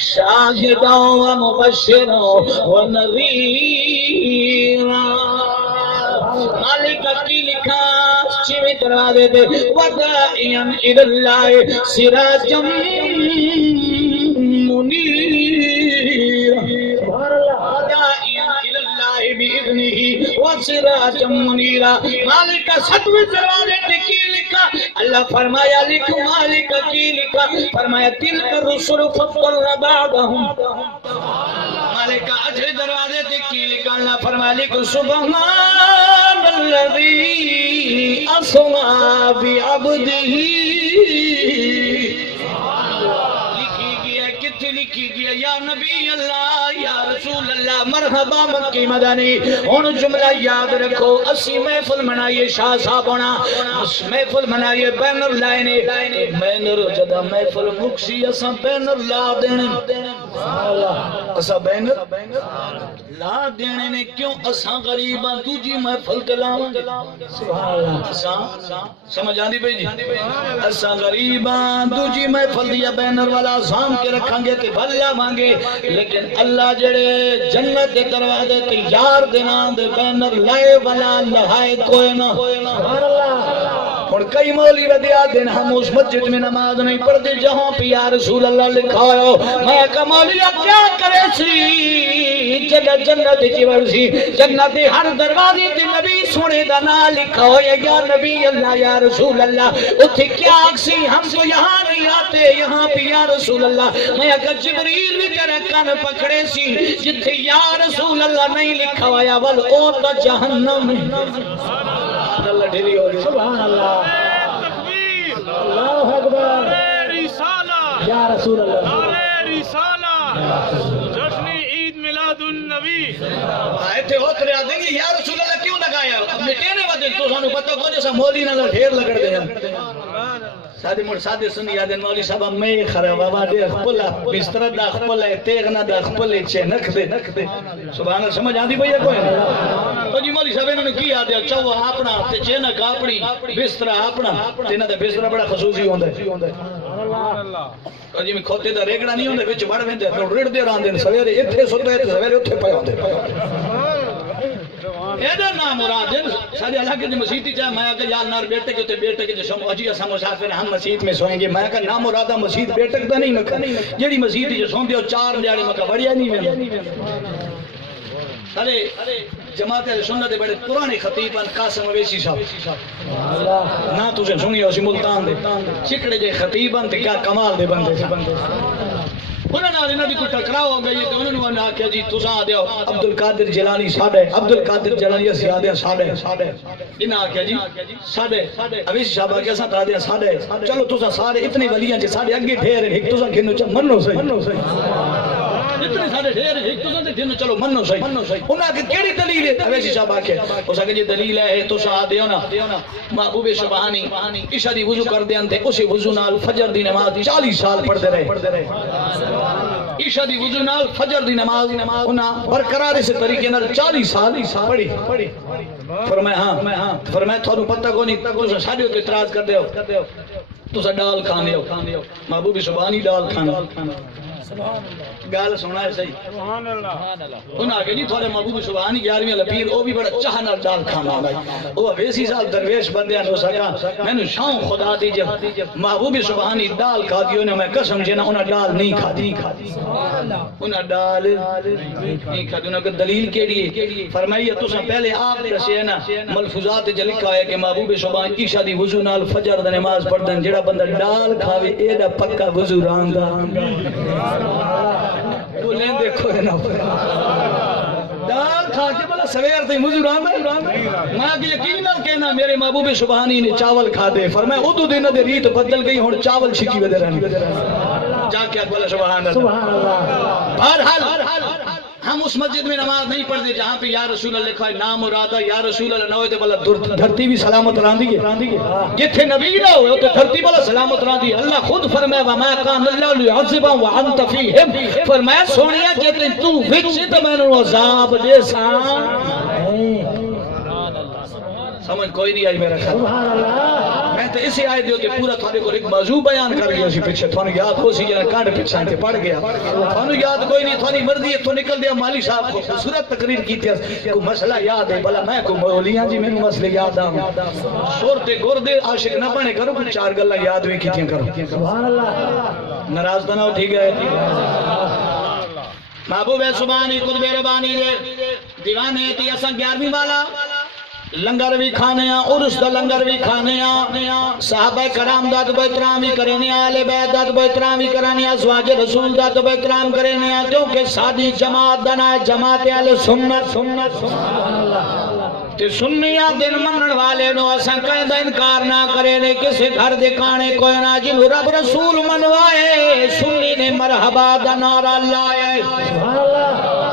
شاہدا و مبشرا و نذیرا مالک کی لکھا چھویں دروازے دے وداعیا الی اللہ سراجا منیرا وداعیا الی اللہ بإذنہ وسراجا منیرا مالک ستویں دروازے دے کی لکھا اللہ فرمایا لکھ مالک کی لکھا فرمایا تلک الرسل فضلنا بعضهم مالک اجھے دروازے تے کی لکھا اللہ فرمایا لکھ سبحان الذی اسما بعبدہ لکھی گیا یا نبی اللہ یا رسول اللہ مرحبا مکی مدنی ان جملہ یاد رکھو اسی محفل منائیے شاہ صاحب ہونا اس محفل منائیے بینر لائنے بینر جدا محفل مکسی اسا بینر لا دینے اسا بینر لا دینے نے کیوں اسا غریباں دوجی محفل تلاواں اسا سمجھ آندی بھئی جی اسا غریباں دوجی محفل دیا بینر والا سام کے رکھاں گے تے بھلا مانگے لیکن اللہ جڑے جنت دے دروازے تے یار دینا دے بینر لائے والا لہائے کوئی نہ اور کئی مولوی ودیا دن ہم اس مسجد میں نماز نہیں پڑھتے جہاں پہ یا رسول اللہ لکھا ہو میں کہا مولوی کیا کرے سی جنت کی ورسی جنت ہر دروازے تے نبی سونے دا نام لکھا ہو یا نبی اللہ یا رسول اللہ اتھے کیا اکسی ہم تو یہاں نہیں آتے یہاں پہ یا رسول اللہ میں کہا جبریل بھی تیرے کان پکڑے سی جتھے یا رسول اللہ نہیں لکھا ہوا یا ول او تو جہنم اللہ ڈھیلی ہو گئی سبحان اللہ تکبیر اللہ اکبر رسالہ یا رسول اللہ رسالہ جشن عید میلاد النبی ایتھے ہوت رہا دیں گے یا رسول اللہ کیوں لگایا مٹینے ودے تو سانو پتہ کو جیسا مولی نہ ڈھیر لگڑ دے سادے مڑ سادے سنی یادن مولی صاحب میں خراب بابا دے خپلا بستر دا خپلا تیغ نہ دا خپلے چے نکھ دے سبحان اللہ سمجھ آندی بھئی کوئی تو جی مولی صاحب انہوں نے کی یاد ہے چو اپنا تے چے نہ اپنی بستر اپنا تے نہ تے بستر بڑا خصوصی ہوندا ہے تو جی میں کھوتے دا ریگڑا نہیں ہوندا وچ بڑ ویندے رڑ دے راندے سویرے ایتھے سوتے تے سویرے اوتھے پے ہوندے ایدر نام مراد ہے سارے علاقے دی مسیح چاہے میں کہ یا نار بیٹے کے تے بیٹے کے جو شمو اجی اسا مسافر ہم مسجد میں سوئیں گے میں کہ نام مراد مسجد بیٹے دا نہیں مکہ جیڑی مسجد جو سوندے ہو چار دیاڑی مکہ بڑیا نہیں میں سارے جماعت سنت دے بڑے پرانے خطیب ان قاسم اویسی صاحب نا تجھے سنی ہو سی ملتان دے چکڑے جے خطیب ان تے کیا کمال دے بندے انہوں نے انہوں نے کوئی ٹکراؤ ہو گئی تو انہوں نے کہا جی تساں آ دیو عبدالقادر جیلانی ساڑھے عبدالقادر جیلانی اسی آ دیا ساڑھے انہوں نے کہا جی ساڑھے اویسی صاحب آ کے ساتھ آ دیا ساڑھے چلو تساں سارے اتنے ولیاں جے ساڑھے اگے ڈھیر ایک تساں گھنو چا منو صحیح اتنے سارے ڈھیر ایک تساں تے گھنو چلو منو صحیح انہوں نے کہا کیڑی دلیل ہے اویسی صاحب آ کے اس آگے جی دلیل ہے تساں آ دیو نا محبوب سبحانی عشاء دی وضو کر دیاں تے اسی وضو نال فجر دی نماز 40 سال پڑھ دے رہے عشاء دی وضو نال فجر دی نماز انہاں برقرار اس طریقے نال 40 سال پڑھی فرمایا ہاں فرمایا تھانو پتہ کو نہیں تساں ساڈے تے اعتراض کر دیو تساں ڈال کھانے ہو محبوب سبحانی ڈال کھانا گال سونا ہے صحیح سبحان اللہ انہاں کہ جی تھوڑے محبوب سبحانی 11ویں لپیر او بھی بڑا چاہ نال ڈال کھانا ہے او ویسی سال درویش بندیاں ہو سکا مینوں شاؤں خدا دی جب محبوب سبحانی ڈال کھا دی انہاں میں قسم جے نا انہاں ڈال نہیں کھادی انہاں ڈال نہیں کھادی انہاں کہ دلیل کیڑی ہے فرمایا تساں پہلے آپ دسے نا ملفوظات وچ لکھا ہے کہ محبوب سبحانی عشاء دی وضو نال فجر دی نماز پڑھدن جڑا بندہ ڈال کھاوے ایڈا پکا وضو راندا بولیں دیکھو ہے نا دال کھا کے بلا سویر تے مجھو راندا میں کہ یقین نال کہنا میرے محبوب سبحانی نے چاول کھا دے فرمایا ادو دن دے ریت بدل گئی ہن چاول چھکی ودے رہنی جا کے بولا سبحان اللہ بہرحال ہم اس مسجد میں نماز نہیں پڑھتے جہاں پہ یا رسول اللہ لکھا ہے نام مرادہ یا رسول اللہ نہ ہوئے تو بلا دھرتی بھی سلامت راندی ہے جتھے نبی نہ ہوئے تو دھرتی بلا سلامت راندی ہے اللہ خود فرمایا وَمَا كَانَ اللَّهُ لِيُعَذِّبَهُمْ وَأَنْتَ فِيهِمْ فرمایا سونیا جتنے تو وچ تے میں نوں عذاب دے ساں سمجھ کوئی نہیں آئی میرا خیال میں تو اسی آئے دیو کہ پورا تھوڑے کو ایک موضوع بیان کر گیا سی پیچھے تھوڑے یاد ہو سی جنہ کانڈ پیچھے تے پڑ گیا تھوڑے یاد کوئی نہیں تھوڑی مرضی ہے تو نکل دیا مالی صاحب کو خوبصورت تقریر کی تھی کوئی مسئلہ یاد ہے بلا میں کو مولیاں جی میں مسئلے یاد آم صورت گردے عاشق نہ بنے کرو کچھ چار گلہ یاد ہوئی کی تھی کرو سبحان اللہ ناراض بناؤ ٹھیک ہے محبوب سبحانی قطب ربانی دے دیوانے تھی اساں 11ویں والا لنگر بھی کھانے ہیں عرس دا لنگر بھی کھانے ہیں صحابہ کرام دا دب احترام بھی کرنے ہیں اہل بیت دا دب احترام بھی کرنے ہیں ازواج رسول دا دب احترام کرنے ہیں کیونکہ سادی جماعت دنا ہے جماعت اہل سنت سنت تے سنیاں دن منن والے نو اساں کہیں دا انکار نہ کرے نے کسی گھر دے کانے کوئی نہ جنہوں رب رسول منوائے سنی نے مرحبا دا نعرہ لائے سبحان اللہ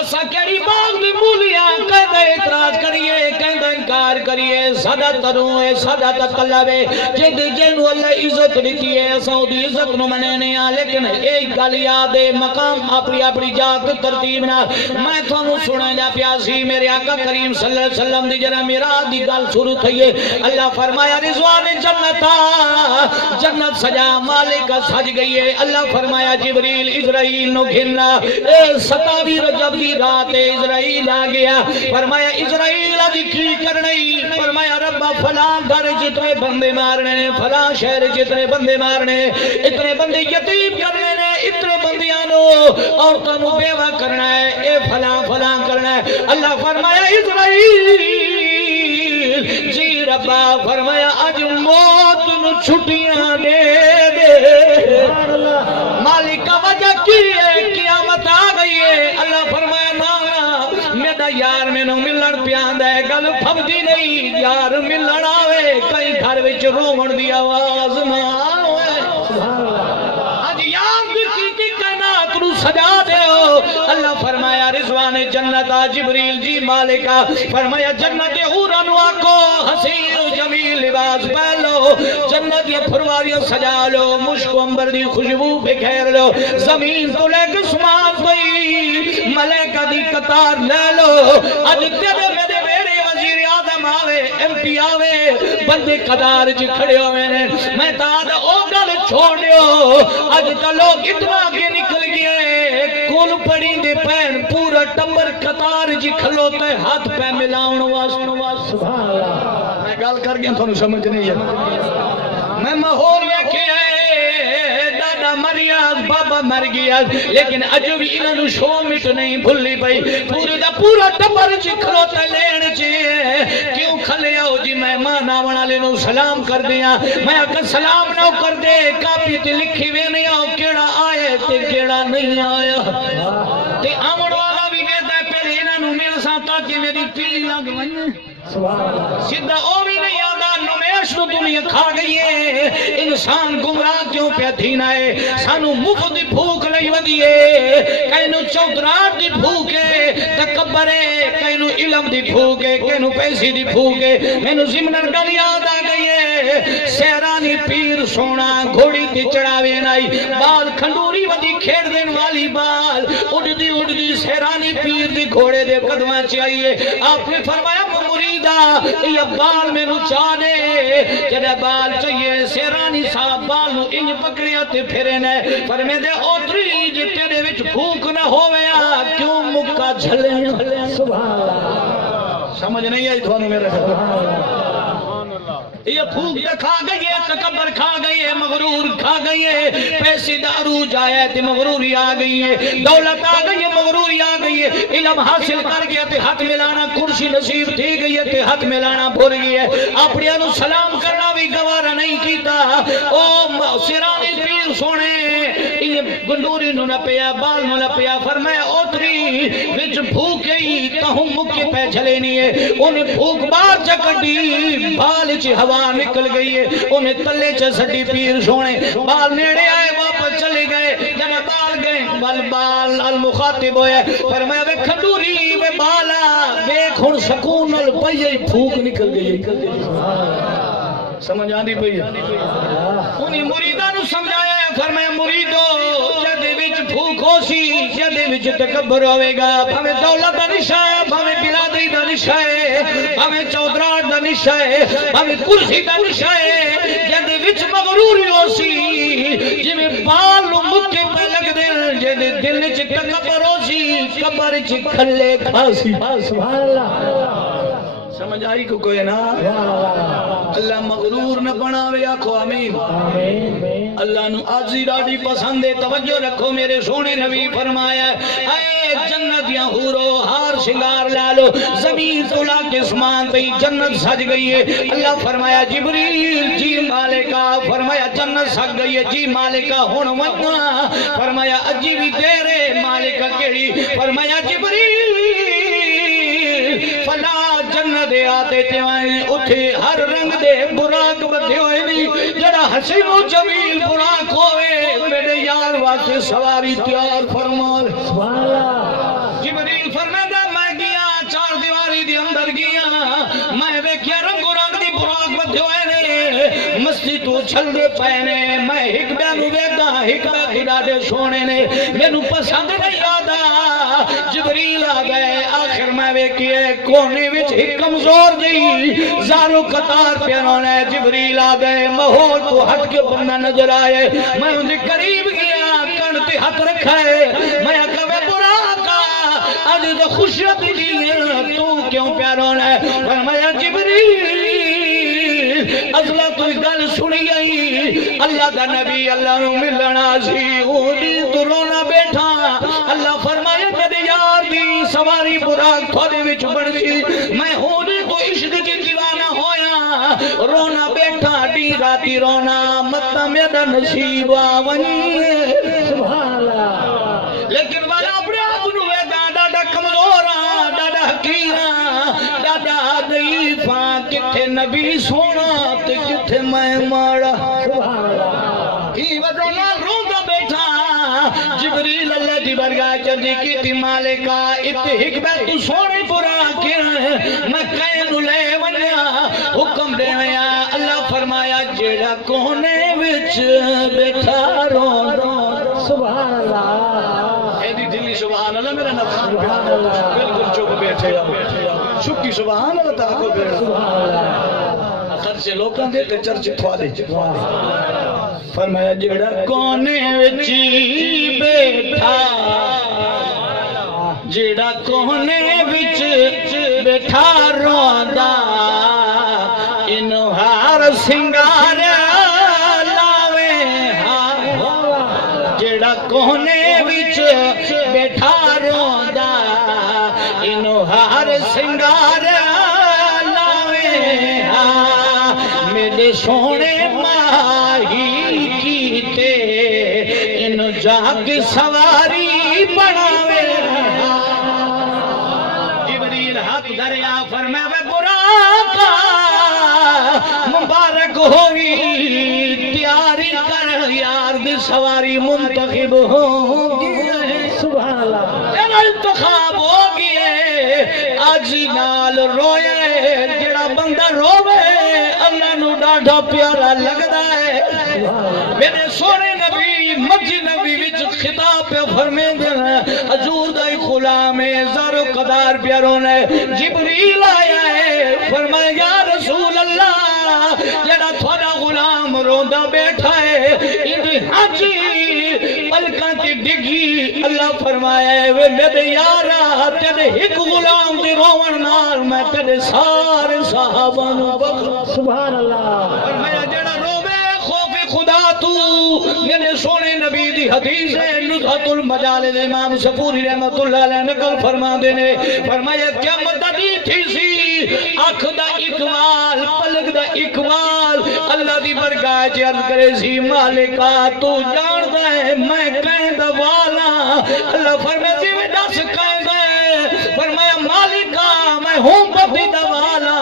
اسا کیڑی باغ دی مولیاں کہندے اعتراض کریے کہندے انکار کریے سدا تروں ہے سدا طلب ہے جد جنو اللہ عزت دیتی ہے اسا دی عزت نو منے نہیں لیکن ایک گل یاد ہے مقام اپنی اپنی جات ترتیب نہ میں تھانو سنا جا پیاسی میرے آقا کریم صلی اللہ علیہ وسلم دی جڑا میراج دی گل شروع تھی ہے اللہ فرمایا رضوان جنت سجا مالک سج گئی ہے اللہ فرمایا جبریل اسرائیل نو گھننا اے 27 رجب دی رات اسرائیل آ گیا فرمایا اسرائیل آج کی کرنی فرمایا ربا فلاں گھر جتنے بندے مارنے فلاں شہر جتنے بندے مارنے اتنے بندے یتیم کرنے نے اتنے بندیاں نو عورتوں نو بیوہ کرنا ہے اے فلاں فلاں کرنا ہے اللہ فرمایا اسرائیل جی ربا فرمایا آج موت نو چھٹیاں دے دے مالک کا وجہ کی ہے قیامت آ گئی ہے اللہ فرمایا نا میرا یار میں نو ملن پیاند ہے گل پھبدی نہیں یار ملن آوے کئی گھر وچ رومن دی آواز نہ آوے آج یار کی کائنات نو سجا دیو اللہ فرمایا رضوان جنت جبریل جی مالکا فرمایا جنت حورا نو آکو حسین و جمیل لباس پہلو جنت یہ پھرواریاں سجا لو مشک و امبر دی خوشبو بکھیر لو زمین تو لے کے سمان کوئی ملائکہ دی قطار لے لو اج تیرے میرے بیڑے وزیر اعظم آوے ایم پی آوے بندے قطار جی کھڑے ہوئے نے میں تاں او گل چھوڑ دیو اج تا لوگ اتنا آگے نکل گئے کول پڑی دے پین پورا ٹمبر قطار جی کھلوتے ہاتھ پہ ملاؤن واسطے سبحان اللہ میں گل کر گیا تھانوں سمجھ نہیں ہے میں ماحول ویکھے دادا مریاز بابا مر گیا لیکن اج بھی انہاں نو شو مٹ نہیں بھلی پئی پورے دا پورا ٹبر جی کھلوتا لین چ کیوں کھلے آؤ جی مہمان آون والے نو سلام کر دیاں میں کہ سلام نہ کر دے کاپی تے لکھی وے نہیں آؤ کیڑا آئے تے کیڑا نہیں آیا تے آمڑ والا بھی ویدا پہلے انہاں نو مل سا تاکہ میری پیلی لگ ونے سبحان اللہ سیدھا او بھی نہیں آدھا نمیش تو دنیا کھا گئی ہے انسان گمراہ کیوں پہ تھینا ہے سانو مفت دی بھوک نہیں ودی ہے کینو چودرات دی بھوک ہے تکبر ہے کینو علم دی بھوک ہے کینو پیسی دی بھوک ہے مینو زمنر گل یاد آ گئی ہے سہرانی پیر سونا گھوڑی تے چڑھاوے نائی بال کھنڈوری ودی کھیڑ دین والی بال اڑ دی سہرانی پیر دی گھوڑے دے قدماں چاہیے آپ نے فرمایا مریدا یہ بال میں نو چاہنے جدے بال چاہیے سیرانی صاحب بال نو انج پکڑیا تے پھرے نے فرمے دے اوتری جی تیرے وچ بھوک نہ ہویا کیوں مکا جھلے سبحان اللہ سمجھ نہیں آئی تھانوں میرے یہ بھوک تے کھا گئی ہے تکبر کھا گئی ہے مغرور کھا گئی ہے پیسے دارو جایا تے مغروری آ گئی ہے دولت آ گئی ہے مغروری آ گئی ہے علم حاصل کر گیا تے ہاتھ ملانا کرسی نصیب تھی گئی ہے تے ہاتھ ملانا بھول گئی ہے اپنے نو سلام کرنا بھی گوارا نہیں کیتا او سرانی پیر سونے یہ گنڈوری نو نہ پیا بال نو نہ پیا فرمایا اوتری وچ بھوک گئی تہوں مکے پہ جھلے نہیں ہے انہیں بھوک بار چکڑی بال چ ہوا نکل گئی ہے انہیں تلے چ سٹی پیر سونے بال نیڑے آئے واپس چلے گئے جب بال گئے بال المخاطب ہوئے فرمایا وے کھنڈوری وے بالا دیکھ ہن سکون نال پئی بھوک نکل گئی سمجھ آندی پئی انہیں مریداں نو سمجھایا فرمایا مریدو جدے وچ بھوک ہوسی جدے وچ تکبر ہوے گا بھاویں دولت دا نشا ہے بھاویں بلاد برادری دا نشہ ہے، ہمیں چودراٹ دا نشہ ہے، ہمیں کرسی دا نشہ ہے، جدے وچ مغروری ہو سی جی میں بال مکے پہ لگ دل، جدے دل چ تکبر ہو سی کبر چ کھلے کھاسی. سبحان اللہ. سمجھ آئی کو کوئی نا؟ اللہ مغرور نہ بناوے، آکھو آمین. اللہ نو آجی ڈاڑی پسند ہے. توجہ رکھو میرے سونے نبی فرمایا اے جنت یا حورو ہار شنگار لالو، زمین تولا کے اسمان تی جنت سج گئی ہے. اللہ فرمایا جبریل جی مالکہ، فرمایا جنت سج گئی ہے جی مالکہ ہون ونا، فرمایا اجی بھی تیرے مالکہ کیڑی، فرمایا جبریل فلا جنت دے آتے تیوائیں اتھے ہر رنگ دے براق بدھے ہوئے نہیں، جڑا حسین و جمیل براق ہوئے میرے یار واسطے سواری تیار فرما. سبحان اللہ. جبریل فرمایا میں گیا چار دیواری دی اندر گیا، میں ویکھیا رنگ و رنگ دی براق بدھے ہوئے نے، مسجد تو چھل دے پہنے، میں ایک بیانو ویکھا ایک بیانو ڈاڈے سونے نے مینوں پسند نہیں آدا. جبریل آ گئے، آخر میں ویکھیے کونے وچ ایک کمزور جی زارو قطار پیانوں نے. جبریل آ گئے، ماحول تو ہٹ کے بندہ نظر آئے، میں ان کے قریب گیا، کن تے ہاتھ رکھا ہے، میں آکھا میں براقا اج تو خوشیت دی ہے تو کیوں پیاروں نے؟ فرمایا جبریل ازلا تو گل سنی آئی، اللہ دا نبی اللہ نو ملنا سی، اونی تو رونا بیٹھا. اللہ فرمایا میرے یار دی سواری براق تھوڑے وچ بڑھ سی، میں ہونی تو عشق کی دیوانہ ہویا، رونا بیٹھا ڈی راتی رونا متا میرا نصیب آون. سبحان اللہ. لیکن والا اپنے آپ نو ڈاڈا کمزورا، ڈاڈا حقیرا، ڈاڈا ضعیفا، کتھے نبی سونا تے کتھے میں ماڑا. سبحان اللہ. کی وجہ نال روندا بیٹھا. جبریل اللہ دی برگاہ چردی کی تھی مالکہ اتحق میں تو سونے پورا کیا میں کہیں لے ونیا حکم دے ویا. اللہ فرمایا جیڑا کونے وچ بیٹھا رو رو. سبحان اللہ. اے دی دلی سبحان اللہ میرا نفس سبحان اللہ. بالکل چپ بیٹھے چکی سبحان اللہ تعالیٰ بیٹھے. سبحان اللہ. خرچے لوکاں دے تے چرچ تھوا دے. فرمایا جیڑا کونے وچ بیٹھا، جیڑا کونے وچ بیٹھا روندا، اینو ہار سنگار لاوے ہاں. جیڑا کونے وچ بیٹھا روندا، اینو ہار سنگار لاوے ہاں. میرے سونے ماہی کیتے انو جاگ سواری بناوے. جبریل ہاتھ دریا فرماوے براقا مبارک ہوئی، تیاری کر یار دی سواری منتخب ہوگی. سبحان اللہ. تیرا انتخاب ہوگی. آج نال روئے جڑا بندہ روے اللہ نو ڈاڈا پیارا لگدا ہے. میرے سونے نبی مجھ نبی وچ خطاب پہ فرمے دے حضور دا غلام زارو قدار پیاروں نے. جبریل آیا ہے، فرمایا یا رسول اللہ جڑا تھوڑا غلام روندا بیٹھا ہے اندی حاجی پلکاں تے ڈگی. اللہ فرمایا ہے وے میرے یارا تیرے ایک غلام دی رون نال میں تیرے سارے صحابہ نو بخش. سبحان اللہ. فرمایا جڑا روے خوف خدا تو میرے سونے نبی دی حدیث ہے نزہت المجالس امام صفوری رحمت اللہ علیہ نقل فرما دینے. فرمایا کیا مددی تھی سی آنکھ دا اقبال پلک دا اقبال اللہ دی برگاہ چ عرض کرے سی مالکہ تو جاندا ہے میں کہیں دا والا. اللہ فرمایا جی میں دس کہیں دے. فرمایا مالکہ میں ہوں بدی دا والا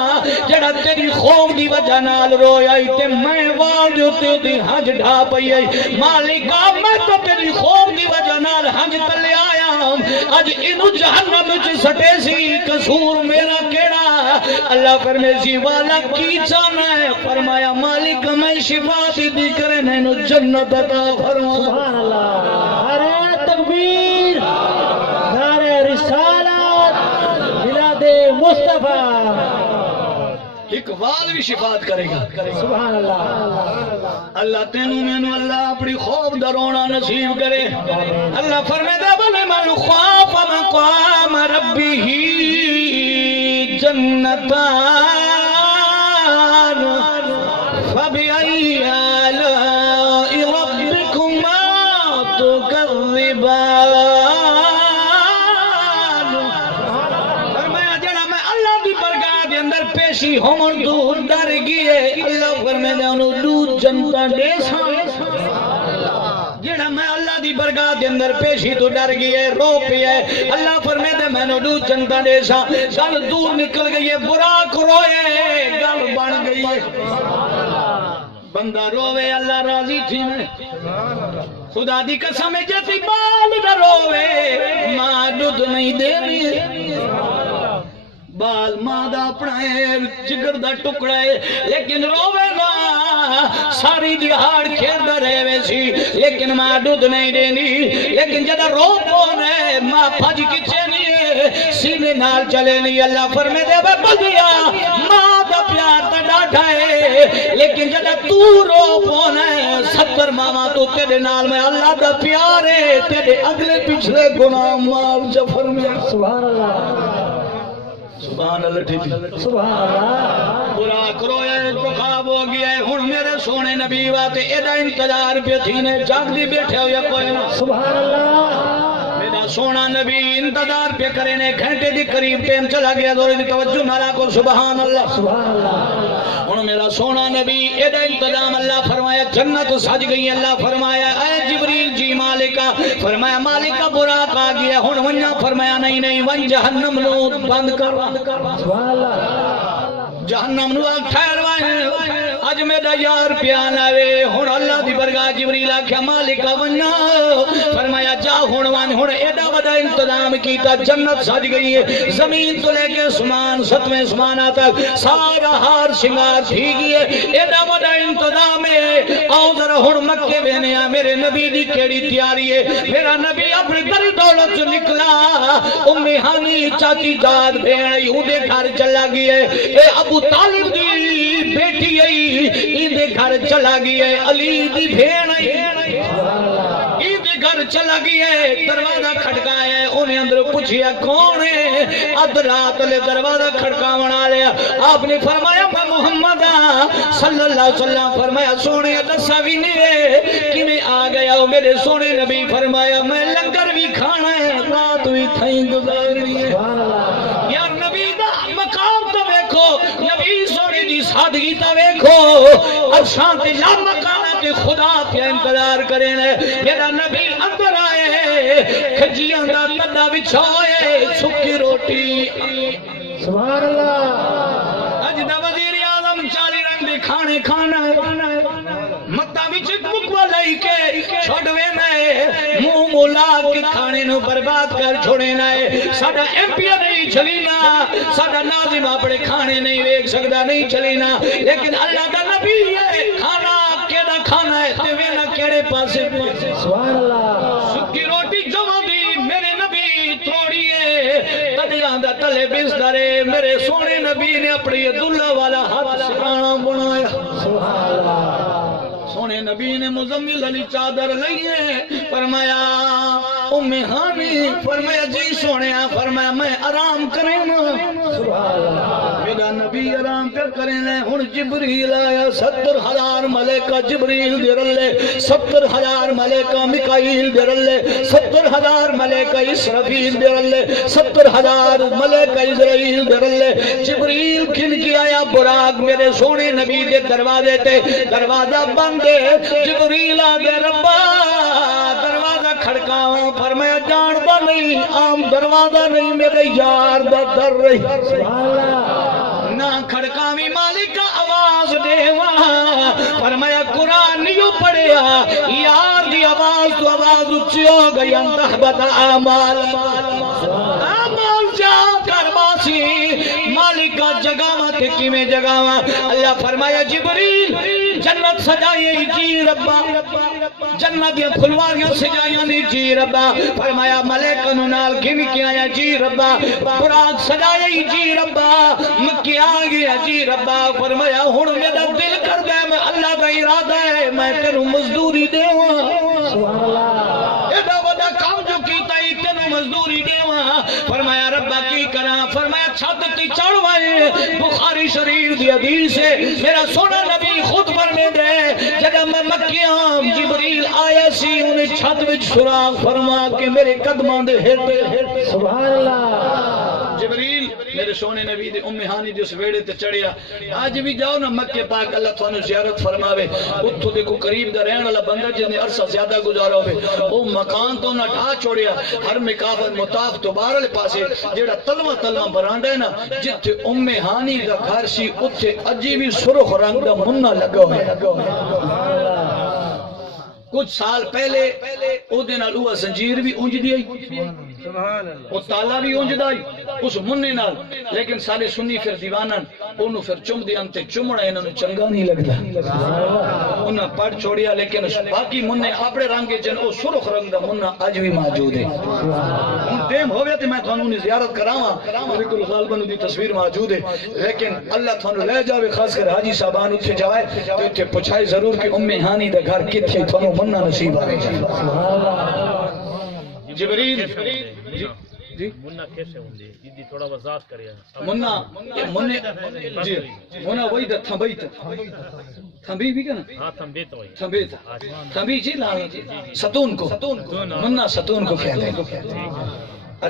جڑا تیری خوف دی وجہ نال رویا تے میں وال جو دی ہنج ڈھا پئی آئی. مالکہ میں تو تیری خوف دی وجہ نال ہنج تلے آیا ہوں، اج انو جہنم وچ سٹے سی قصور میرا کیڑا. اللہ فرمائے سی والا کی چاہنا ہے؟ فرمایا مالک میں شفا دی کرے نینو جنت عطا فرما. سبحان اللہ. نعرہ تکبیر، نعرہ رسالت، بلاد مصطفیٰ اقبال بھی شفاعت کرے گا سبحان اللہ اللہ تینوں مینوں اللہ اپنی خوف دا رونا نصیب کرے اللہ فرمائے بلے من خوف مقام ربه جنتان فبأي آلاء ربكما تكذبان پیشی ہومن دور ڈر گئے اللہ فرمائے انہوں دور جنتا دے ساں جڑا میں اللہ دی برگاہ دے اندر پیشی تو ڈر گئے رو پیا اللہ فرمائے میں انہوں دور جنتا دے ساں گل دور نکل گئی ہے براق روئے گل بن گئی ہے بندہ روے اللہ راضی تھی میں خدا دی قسم جیسی بال نہ روے ماں دودھ نہیں دینی بال ماں دا اپنا ہے جگر دا ٹکڑا ہے لیکن روے گا ساری دیہاڑ کھیڑ رہے ویسی لیکن ماں دودھ نہیں دینی لیکن جدہ رو پونے ماں پھج کچھے نہیں ہے سینے نال چلے نہیں اللہ فرمے دے بے بلدیا ماں دا پیار تا ڈاٹھا ہے لیکن جدہ تو رو پونے 70 ماما تو تیرے نال میں اللہ دا پیار ہے تیرے اگلے پچھلے گناہ معاف جفر میں سبحان اللہ سبحان اللہ ٹھیک سبحان اللہ برا کرویا تو خواب ہو گیا ہے ہن میرے سونے نبی واتے ایڈا انتظار پہ تھی نے جاگ دی بیٹھے ہو یا کوئی نہ سبحان اللہ میرا سونا نبی انتظار پہ کرے نے گھنٹے دی قریب ٹیم چلا گیا دور دی توجہ نالا کو سبحان اللہ سبحان اللہ ہن میرا سونا نبی ایڈا انتظام اللہ فرمایا جنت سج گئی اللہ فرمایا اے جبریل جی مالکہ فرمایا مالکہ براق آ گیا ہن ونجا فرمایا نہیں نہیں ون جہنم نو بند کر سبحان اللہ جہنم نو ٹھہر وائیں اج میرا یار پیان آوے ہن اللہ دی برگاہ جبریل آکھیا مالکہ ونجا فرمایا جا ہن وان ہن ایڈا وڈا انتظام کیتا جنت سج گئی ہے زمین تو لے کے اسمان 7ویں اسمانہ تک سارا ہار شنگار تھی گئی ہے ایڈا وڈا انتظام ہے آؤ ذرا ہن مکے وینیا میرے نبی دی کیڑی تیاری ہے میرا نبی اپنی در دولت سے نکلا امی ہانی چاچی داد بھیڑ اودے گھر چلا گئی ہے اے ابو طالب دی بیٹی آئی ایدے گھر چلا گئی ہے علی دی بھیڑ آئی ایدے گھر چلا گئی ہے دروازہ کھڑکایا ہے انہیں اندر پوچھیا کون ہے ادرات لے دروازہ کھڑکا بنا لیا آپ نے فرمایا میں محمد صلی اللہ علیہ وسلم فرمایا سونے دسا بھی نہیں ہے کہ میں آ گیا ہوں میرے سونے نبی فرمایا میں لنگر بھی کھانا ہے رات بھی تھائیں گزارنی ہے یار نبی دا مقام تو دیکھو نبی سونے دی سادگی تا دیکھو عرشاں تے لا مکانہ تے خدا پہ انتظار کریں میرا نبی اندر آئے کھجیاں دا تدہ بچھائے سکی روٹی سبحان اللہ اجدہ وزیر اعظم 40 رنگ دے کھانے کھانا ہے مطا بچ مکوہ لائی کے چھوڑوے نائے منہ مولا کے کھانے نو برباد کر چھوڑے نائے ساڑھا ایمپیہ نہیں چلینا ساڑھا ناظم اپنے کھانے نہیں ویک سکتا نہیں چلینا لیکن اللہ کا نبی ہے کھانا کیڑا کھانا ہے تیوے نہ کیڑے پاسے سبحان اللہ سکی روٹی جمع دی میرے نبی توڑی ہے تدیاں دا تلے بسترے میرے سونے نبی نے اپنی عبداللہ والا ہاتھ سکھانا بنایا سبحان اللہ سونے نبی نے مزمل علی چادر لئیے فرمایا ام ہانی فرمایا جی سونیا فرمایا میں آرام کریں میرا نبی آرام کر کریں لے ہن جبریل آیا 70,000 ملائکہ جبریل دے رلے 70,000 ملائکہ مکائیل دے رلے 70,000 ملائکہ اسرافیل دے رلے 70,000 ملائکہ اسرائیل دے رلے جبریل کھن کی آیا براق میرے سونے نبی دے دروازے تے دروازہ بند جبریل آگے ربا دروازہ کھڑکاؤں فرمایا جانتا نہیں عام دروازہ نہیں میرے یار دا در رہی نہ کھڑکاوی مالک کا آواز دیوا فرمایا قرآن نیو پڑھیا یار دی آواز تو آواز اچھی ہو گئی انتحبت آمال آمال جا کر باسی مالک مالکا جگاواں تے کیویں جگاواں؟ اللہ فرمایا جبریل جنت سجائی جی ربا، جنت دیا پھلواریاں سجائیاں نہیں جی ربا۔ فرمایا ملیکن نال گھن کے آیا جی ربا، براق سجائی جی ربا، مکہ آ گیا جی ربا۔ فرمایا ہن میرا دل کر دے میں اللہ کا ارادہ ہے میں تینوں مزدوری دیواں، سبحان اللہ، ایڈا وڈا کام جو کیتا ہی تینوں مزدوری دیواں۔ فرمایا ربا کی کراں؟ فرمایا چھت تے چڑھ وائے، بخاری شریف دی حدیث ہے، میرا سونا نبی خود فرمے دے جب میں مکہ آم جبریل آیا سی انہیں چھت وچ سراغ فرما کے میرے قدماں دے ہٹ، سبحان اللہ، جبریل میرے سونے نبی دے ام ہانی جس ویڑے تے چڑھیا۔ آج بھی جاؤ نا مکہ پاک اللہ تھانو زیارت فرماوے، اتھو دیکھو قریب دا رہن والا بندہ جس نے عرصہ زیادہ گزارا ہوئے وہ مکان تو نہ ڈھا چھوڑیا، ہر مکافت مطاف دوبارہ لے پاسے جیڑا تلوہ برانڈا ہے نا جتھے ام ہانی دا گھر سی اتھے اجی بھی سرخ رنگ دا منہ لگا ہوئے۔ کچھ سال پہلے او دے نال اوہ زنجیر بھی اونج دی آئی، وہ تالا بھی اونج دائی اس مننے نال، لیکن سارے سنی پھر دیوانن انہوں پھر چم دی انتے چمڑا انہوں نے چنگا نہیں لگتا، انہوں پڑھ چھوڑیا، لیکن باقی مننے اپنے رنگ جن او سرخ رنگ دا منہ آج بھی موجود ہے۔ ان ٹیم ہو گیا تھے میں تھانوں نے زیارت کراواں، بالکل غالباً دی تصویر موجود ہے، لیکن اللہ تھانوں لے جاوے، خاص کر حاجی صاحبان اتھے جائے تو اتھے پوچھائے ضرور کہ ام ہانی دا گھر کتھے تھانوں منہ نصیب آئے۔ جبریل جی منا کیسے ہوں گے جی تھوڑا وضاحت کریا منا جی منا وہی تھا تھمبئی تھا تھمبی بھی کہنا ہاں تھمبے تو وہی تھمبی تھا تھمبی جی لانا جی ستون کو منا ستون کو کہتے ہیں۔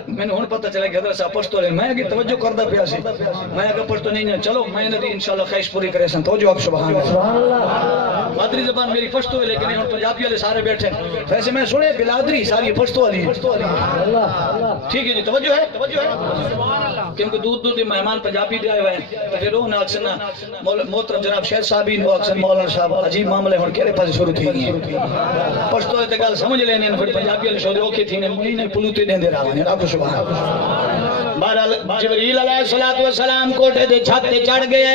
میں نے ہون پتہ چلا کہ حضرت صاحب پشتو رہے، میں اگر توجہ کردہ پیاسی میں اگر پشتو نہیں ہے چلو میں نے دی انشاءاللہ خواہش پوری کرے سن توجہ آپ سبحان اللہ۔ مادری زبان میری پشتو ہے لیکن ہون پنجابی والے سارے بیٹھے ویسے میں سنے بلادری ساری پشتو والی ہے، ٹھیک ہے جی توجہ ہے کیونکہ دور دور مہمان پنجابی دے آئے ہوئے ہیں تو پھر وہ نہ اکثر محترم جناب شہر صاحبی وہ اکثر مولانا صاحب عجیب معاملے ہون کہرے پاس شروع تھی ہیں پشتو ہے گل سمجھ لینے پھر پنجابی والے شوہر اوکے تھی نے ملی نے پلوتے دیں دے رہا ہیں آپ کو سبحان اللہ۔ بہرحال جبریل علیہ السلام کوٹھے دے چھت تے چڑھ گئے،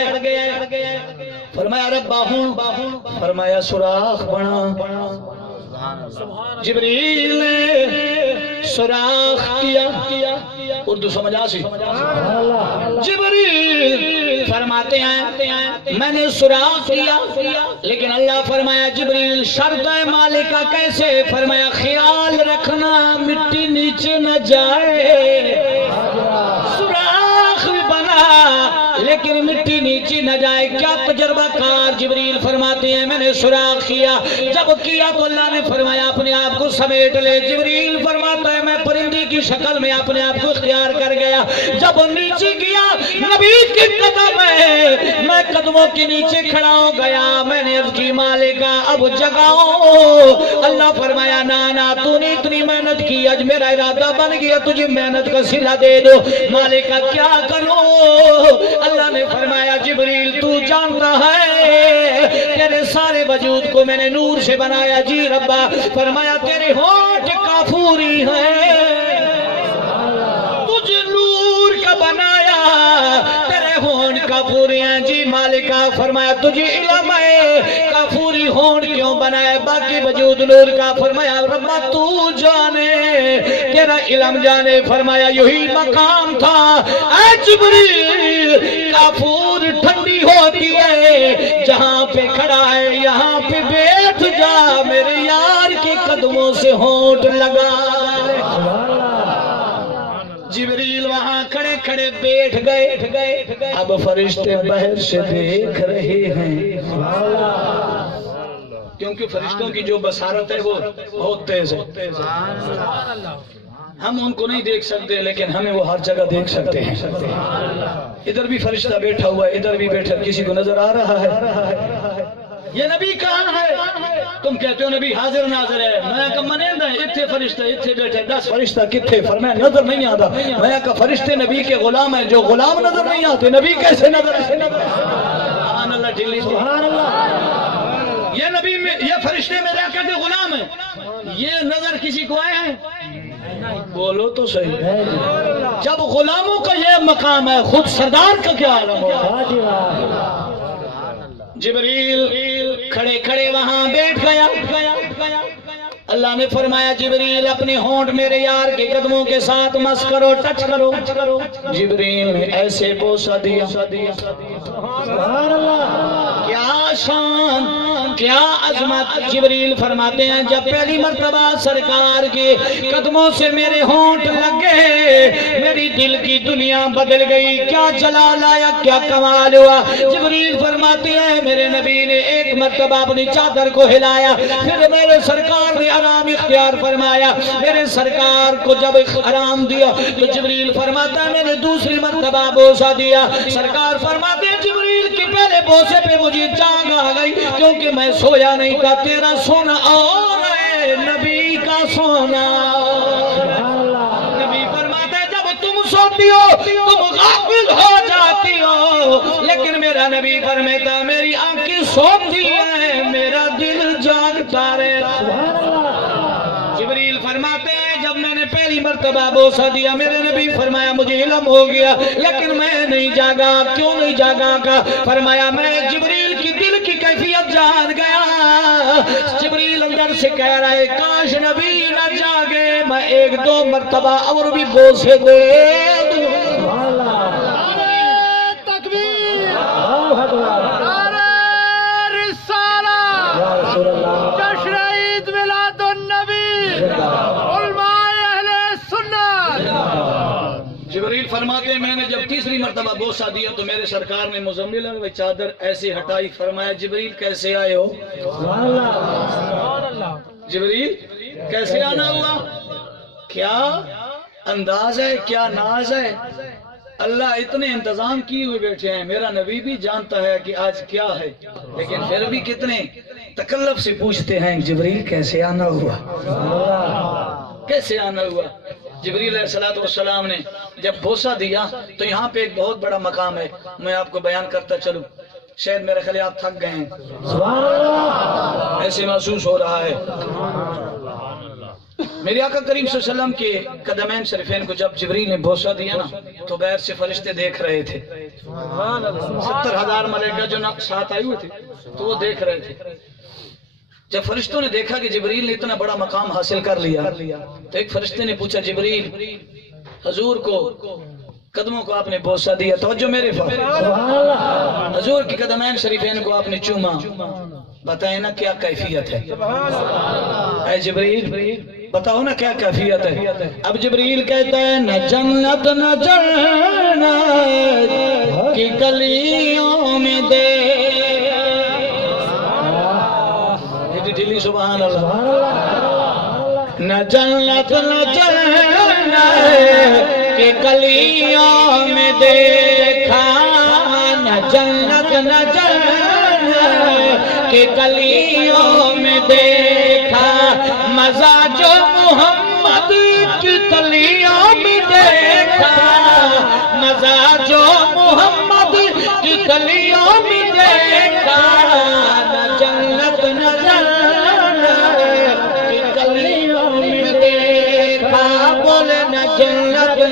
فرمایا ربا ہوں، فرمایا سوراخ بنا، جبریل نے سوراخ کیا، اردو سمجھ آسی، جبریل فرماتے ہیں میں نے سوراخ کیا، لیکن اللہ فرمایا جبریل شرط مالکہ کیسے؟ فرمایا خیال رکھنا مٹی نیچے نہ جائے، سوراخ بھی بنا لیکن مٹی نیچے نہ جائے۔ کیا تجربہ کار؟ جبریل فرماتے ہیں میں نے سوراخ کیا، جب کیا تو اللہ نے فرمایا اپنے آپ کو سمیٹ لے۔ جبریل فرماتا ہے میں پرندے کی شکل میں اپنے آپ کو اختیار کر گیا، جب نیچے گیا نبی کے قدم ہے میں قدموں کے نیچے کھڑا ہو گیا، میں نے عرض کی مالکہ اب جگاؤ۔ اللہ فرمایا نانا تو نے اتنی محنت کی، آج میرا ارادہ بن گیا تجھے محنت کا صلہ دے دو۔ مالکہ کیا کرو؟ اللہ نے فرمایا جبریل تو جانتا ہے تیرے سارے وجود کو میں نے نور سے بنایا جی ربا، فرمایا تیرے ہونٹ کافوری ہے، تجھے نور کا بنایا، تیرے ہونٹ کافوری ہیں جی مالکہ، فرمایا تجھے علم ہے کافوری ہونٹ کیوں بنایا، باقی وجود نور کا، فرمایا ربا تو جانے تیرا علم جانے، فرمایا یہی مقام تھا اے جبریل کافور ٹھنڈی ہوتی ہے جہاں پہ کھڑا ہے یہاں پہ بیٹھ جا، میرے یار کے قدموں سے ہونٹ لگا۔ جبریل وہاں کھڑے کھڑے بیٹھ گئے، اب فرشتے باہر سے دیکھ رہے ہیں، کیونکہ فرشتوں کی جو بصارت ہے وہ بہت تیز ہے، ہم ان کو نہیں دیکھ سکتے لیکن ہمیں وہ ہر جگہ دیکھ سکتے ہیں۔ ادھر بھی فرشتہ بیٹھا ہوا ہے، ادھر بھی بیٹھا، کسی کو نظر آ رہا ہے یہ نبی کہاں ہے؟ تم کہتے ہو نبی حاضر ناظر ہے، میں کہا منیندہ ہے اتھے فرشتہ اتھے بیٹھے، 10 فرشتہ کتھے؟ فرمایا نظر نہیں آتا، میں کہا فرشتے نبی کے غلام ہیں، جو غلام نظر نہیں آتے نبی کیسے نظر آتے؟ سبحان اللہ ٹھیلی سبحان اللہ، یہ نبی میں یہ فرشتے میرے آقا کے غلام ہیں، یہ نظر کسی کو آئے ہیں؟ بولو تو صحیح. جب غلاموں کا یہ مقام ہے خود سردار کا کیا عالم ہوگا. جبریل کھڑے کھڑے وہاں بیٹھ گیا. اللہ نے فرمایا جبریل اپنے ہونٹ میرے یار کے قدموں کے ساتھ مس کرو, ٹچ کرو. جبریل نے ایسے بوسہ دیا. کیا شان, کیا عظمت. جبریل فرماتے ہیں جب پہلی مرتبہ سرکار کے قدموں سے میرے ہونٹ لگ گئے میری دل کی دنیا بدل گئی. کیا جلال آیا, کیا کمال ہوا. جبریل فرماتے ہیں میرے نبی نے ایک مرتبہ اپنی چادر کو ہلایا, پھر میرے سرکار نے آرام اختیار فرمایا. میرے سرکار کو جب آرام دیا تو جبریل فرماتا ہے میں نے دوسری مرتبہ بوسہ دیا. سرکار فرماتے ہیں جبریل کے پہلے بوسے پہ مجھے جاگ آ گئی کیونکہ میں سویا نہیں تھا. تیرا سونا اور ہے نبی کا سونا. نبی فرماتا ہے جب تم سوتی ہو تم غافل ہو جاتی ہو, لیکن میرا نبی فرماتا میری آنکھیں سوتی ہیں میرا دل جاگتا رہتا. جبریل فرماتے ہیں جب میں نے پہلی مرتبہ بوسہ دیا میرے نبی فرمایا مجھے علم ہو گیا لیکن میں نہیں جاگا. کیوں نہیں جاگا کا فرمایا میں جبریل کی دل کی کیفیت جان گیا. جبریل اندر سے کہہ رہا ہے کاش نبی نہ جاگے میں ایک دو مرتبہ اور بھی بوسے دے دوں. تکبیر. جشن عید میلاد النبی علماء اہل سنت. جبریل فرماتے ہیں میں نے جب تیسری مرتبہ بوسہ دیا تو میرے سرکار نے مزمل و چادر ایسے ہٹائی. فرمایا جبریل کیسے آئے ہو. جبریل کیسے آنا ہوا. کیا انداز ہے, کیا ناز ہے. اللہ اتنے انتظام کیے ہوئے بیٹھے ہیں. میرا نبی بھی جانتا ہے کہ آج کیا ہے لیکن پھر بھی کتنے تکلف سے پوچھتے ہیں جبریل کیسے آنا ہوا, کیسے آنا ہوا. جبریل علیہ السلام نے جب بوسہ دیا تو یہاں پہ ایک بہت بڑا مقام ہے, میں آپ کو بیان کرتا چلوں. شاید میرے خیال آپ تھک گئے ہیں, ایسے محسوس ہو رہا ہے. میرے آقا کریم صلی اللہ علیہ وسلم کے قدمین شریفین کو جب جبریل نے بوسہ دیا نا تو باہر سے فرشتے دیکھ رہے تھے. 70,000 ملائکہ جو ساتھ آئے ہوئے تھے تو وہ دیکھ رہے تھے. جب فرشتوں نے دیکھا کہ جبریل نے اتنا بڑا مقام حاصل کر لیا تو ایک فرشتے نے پوچھا جبریل حضور کو قدموں کو آپ نے بوسہ دیا, توجہ میرے پاس, حضور کی قدمین شریفین کو آپ نے چوما, بتائیں نا کیا کیفیت ہے. اے جبریل بتاؤ نا کیا کیفیت ہے. اب جبریل کہتا ہے نہ جنت نہ جنت کی گلیوں میں دے. دلی سبحان اللہ. نہ جنت نہ جنت کی گلیوں میں دیکھا, نہ جنت نہ جنت کی گلیوں میں دیکھا, مزہ جو محمد کی گلیوں میں دیکھا, مزہ جو محمد کی گلیوں میں دیکھا. نہ جنت نہ جنت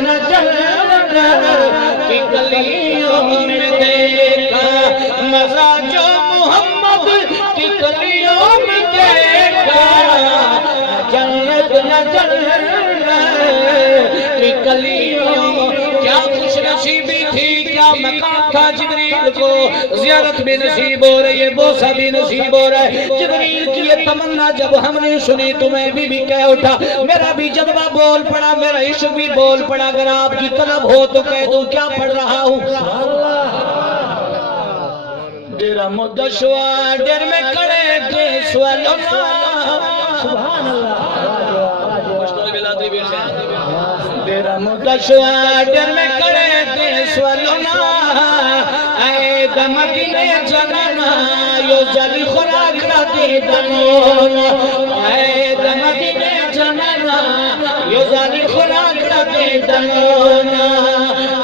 نہ جنت کی گلیوں میں دیکھا, مزہ جو محمد کی گلیوں میں دیکھا. جنت نہ جنت کی گلیوں, کیا خوش نصیبی تھی, کیا مقام تھا جبریل کو. زیارت بھی نصیب ہو رہی ہے, بوسہ بھی نصیب ہو رہا ہے. جبریل کی یہ تمنا جب ہم نے سنی تو میں بھی کہہ اٹھا, میرا بھی جذبہ بول پڑا, میرا عشق بھی بول پڑا. اگر آپ کی طلب ہو تو کہہ دوں کیا پڑھ رہا ہوں. ڈیرا مدشوا ڈیر میں کھڑے تھے سوالونا. سبحان اللہ. ڈیرا مدشوا ڈیر میں کھڑے تھے سوالونا. اے دمدینے جنانا یو جلی خوراک راتی دنونا. اے دمدینے جنانا یو جلی خوراک راتی دنونا.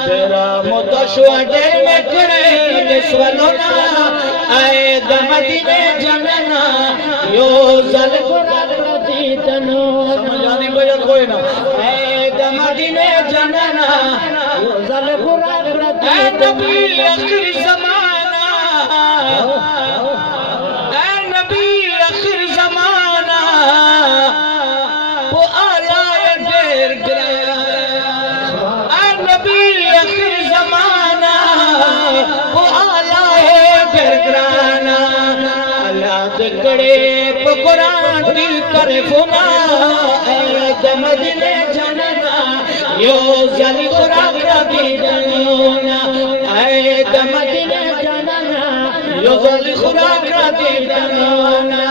تیرا مدشوا ڈیر میں کھڑے تھے سوالونا. اے دمدینے جنانا یو جلی خوراک راتی دنونا. سمجھانی بھیا کوئی نا. اے جاننا روزل خوراک اے رتی نبی آخر زمانہ اے نبی آخر زمانہ وہ آلائے دیر گرا اے نبی آخر زمانہ وہ آلائے دیر گرانا اللہ دکڑے قرآن دی طرفنا اے دمدنے جاننا یو زلی خوراک رتی جاننا اے دمدنے جاننا یو زلی خوراک رتی جاننا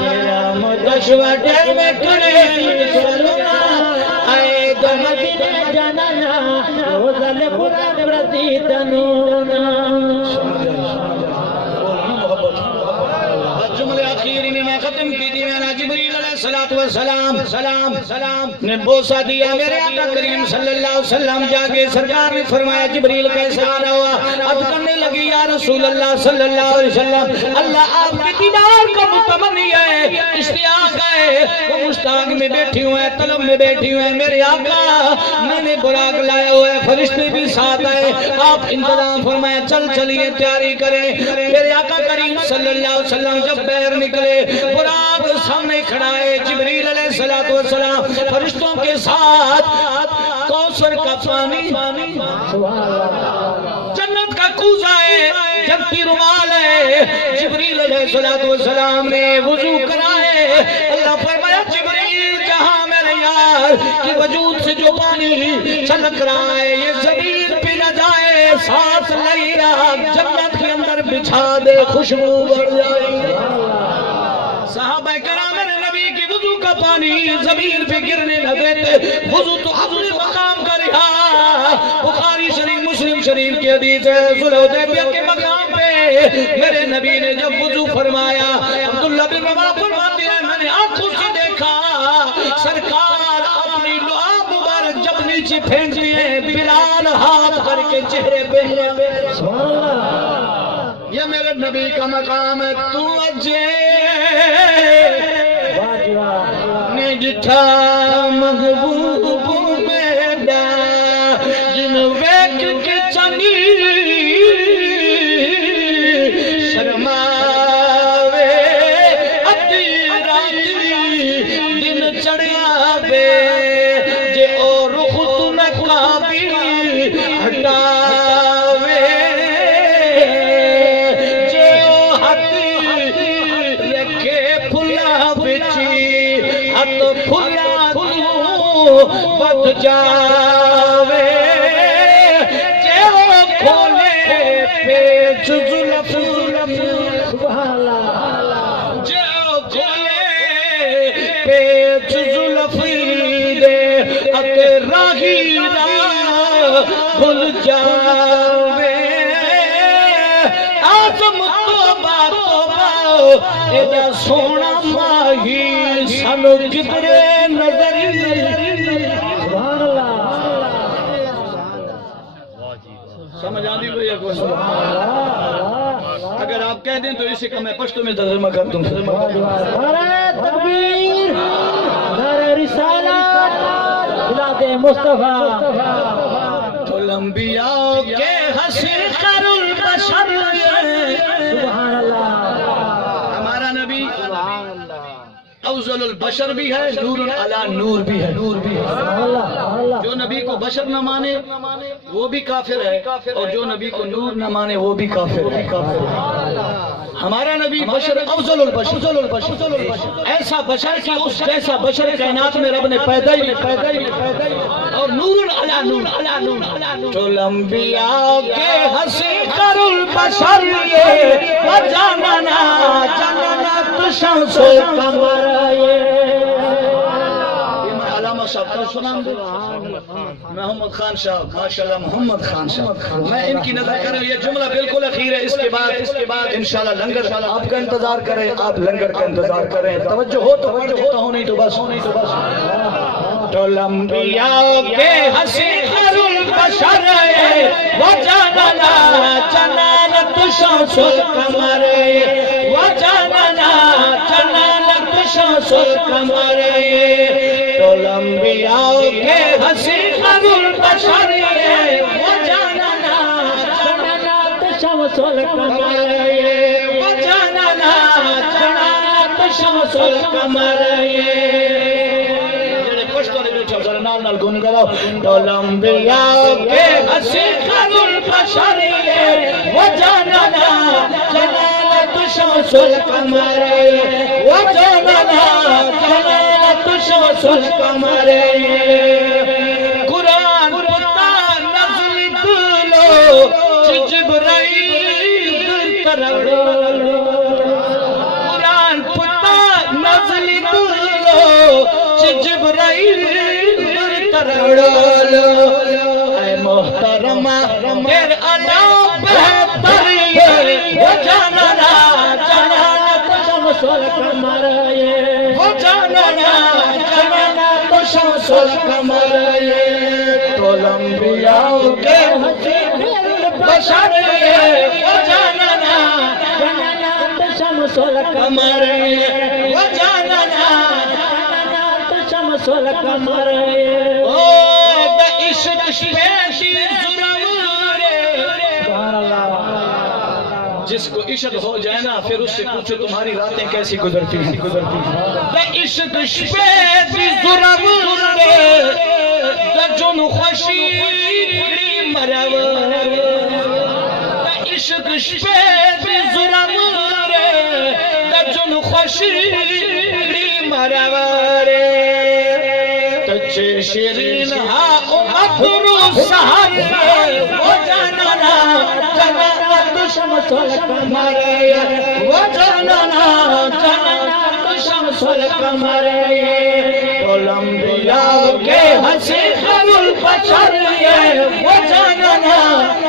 تیرا مدشوہ ڈر میں کھڑے سلونا اے دمدنے جاننا روزل خوراک رتی تنونا جملے آخری میں ختم کی دی میں جبریل علیہ السلام نے بوسہ دیا میرے آقا کریم صلی اللہ علیہ وسلم جاگے سرکار نے فرمایا جبریل کیسے آنا ہوا عرض کرنے لگی یا رسول اللہ صلی اللہ علیہ وسلم اللہ آپ کے دیدار کا متمنی ہے اشتیاق ہے وہ مشتاق میں بیٹھی ہوئے طلب میں بیٹھی ہوئے میرے آقا میں نے براق لائے ہوئے فرشتے بھی ساتھ آئے آپ انتظام فرمایا چل چلیے تیاری کریں میرے آقا کریم صلی اللہ علیہ وسلم جب باہر نکلے براق سامنے کھڑا ہے جبریل علیہ السلام فرشتوں کے ساتھ کوثر کا پانی جنت کا کوزہ ہے جنتی رومال ہے جبریل علیہ السلام نے وضو کرائے اللہ فرمایا جبریل جہاں میرے یار کی وجود سے جو پانی چھلک رہا ہے یہ زمین پہ نہ جائے ساتھ لئی رہا جنت کے اندر بچھا دے خوشبو بڑھ جائے صحابہ کرام میرے نبی کی وضو کا پانی زمین پہ گرنے نہ دیتے وضو تو حضور مقام کا رہا بخاری شریف مسلم شریف کی حدیث ہے صلح حدیبیہ کے مقام پہ میرے نبی نے جب وضو فرمایا عبداللہ بن رواحہ فرماتے ہیں میں نے آنکھوں سے دیکھا سرکار اپنی لعاب مبارک جب نیچے پھینک دیے بلال ہاتھ کر کے چہرے پہ یہ میرے نبی کا مقام ہے تو اجے نے جٹھا محبوب میڈا جن ویک کے چنی شرماوے ادھی راتی دن چڑھیا بے جے او رخ تو نقابی ہٹاوے جے او ہتی رکھے پھلا بچی ہت پھلا تو بد جاوے جے او کھولے پیچ زلف جے او کھولے پیچ زلف دے ات راہی راہ بھول جاوے آزم توبہ توبہ ایدہ سونا ماہی سانو کدرے نظری سمجھ آدھی کوئی ہے کوئی اگر آپ کہہ دیں تو اسی کا میں پشتو میں ترجمہ کر دوں نعرہ تکبیر نعرہ رسالت بلاد مصطفیٰ تو الانبیاء کے حسین خیر البشر سبحان اللہ ہمارا نبی افضل البشر بھی ہے نور علی نور بھی ہے جو نبی کو بشر نہ مانے وہ بھی کافر ہے اور جو نبی کو نور نہ مانے وہ بھی کافر ہے ہمارا نبی بشر افضل البشر ایسا بشر کہ اس جیسا بشر کائنات میں رب نے پیدا ہی اور نور علی نور تو الانبیاء کے حسین خیر البشر یہ وجاننا جاننا تو شمس قمر علامہ صاحب کو سنام دو محمد خان صاحب ماشاءاللہ محمد خان صاحب میں ان کی نظر کروں یہ جملہ بالکل اخیر ہے اس کے بعد انشاءاللہ لنگر آپ کا انتظار کریں آپ لنگر کا انتظار کریں توجہ ہو تو دیتا ہوں نہیں تو بس تو الانبیاء کے حسین خیر البشر وجاننا جنانت شمس القمر وجاننا جنانت شمس القمر تو الانبیاء کے حسین خیر البشر وہ جاننا جنات شمس القمر وہ جاننا جنات شمس القمر جڑے پشتو نے بیٹھا سر نال گن گاؤ ٹول انبیاء کے حسین البشر وہ جاننا جنات شمس القمر وہ جاننا جنات شمس القمر قرآن پتا نزل دلو جبرائیل ترڑو قرآن پتا نزل دلو جبرائیل ترڑو اے محترمہ پھر اللہ بہتر وہ جاننا جنات شمس القمر وہ جاننا جنات شمس القمر ٹول انبیاء کے بشر وہ جاننا جنات شمس القمر وہ جاننا جنات شمس القمر او بے عشق پیشی ضرور سبحان اللہ جس کو عشق ہو جائے نا پھر اس سے پوچھو تمہاری راتیں کیسی گزرتی ہیں بے عشق پیشی ضرور جن خوشی مرو بے عشق پیشی ضرور جن خوشی مرو تچے شیرین ہاں ابرو سہر وہ جاننا جنات شمس القمر وہ جاننا جنات شمس القمر ٹول انبیاء کے حسین البشر وہ جاننا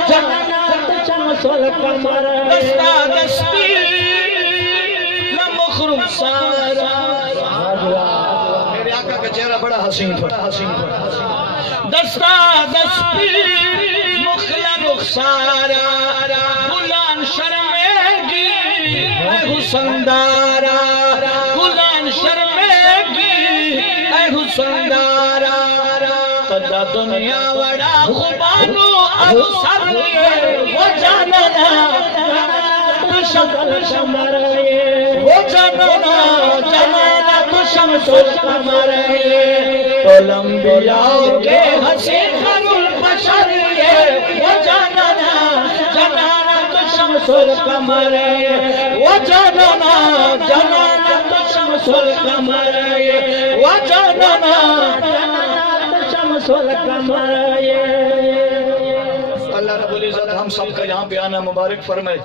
جنات شمس القمر دستا دستی لمخرم سارا میرے آقا کا چہرہ بڑا حسین تھا دستا دستی مخلا رخسارا غلام شرمے اے حسن دارا غلام شرمے اے حسن دارا قدا دنیا وڑا خوبانو اب سر وہ جاننا شمس القمر وہ جاننا جنات شمس القمر ٹول انبیاء کے حسین البشر وہ جاننا جنات شمس القمر وہ جاننا جنات شمس القمر وہ جاننا جنات شمس القمر اللہ رب العزت ہم سب کا یہاں پہ آنا مبارک فرمائے،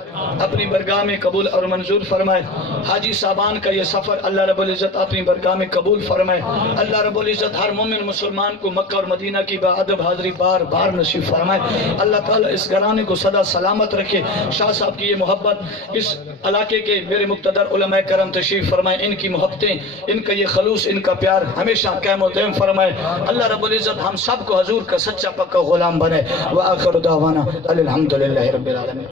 اپنی برگاہ میں قبول اور منظور فرمائے۔ حاجی صاحبان کا یہ سفر اللہ رب العزت اپنی برگاہ میں قبول فرمائے۔ اللہ رب العزت ہر مومن مسلمان کو مکہ اور مدینہ کی باادب حاضری بار بار نصیب فرمائے۔ اللہ تعالیٰ اس گھرانے کو سدا سلامت رکھے۔ شاہ صاحب کی یہ محبت، اس علاقے کے میرے مقتدر علماء کرم تشریف فرمائے، ان کی محبتیں، ان کا یہ خلوص، ان کا پیار ہمیشہ قائم و دائم فرمائے۔ اللہ رب العزت ہم سب کو حضور کا سچا پکا غلام بنے۔ وآخر دعوانا الحمدللہ رب العالمین۔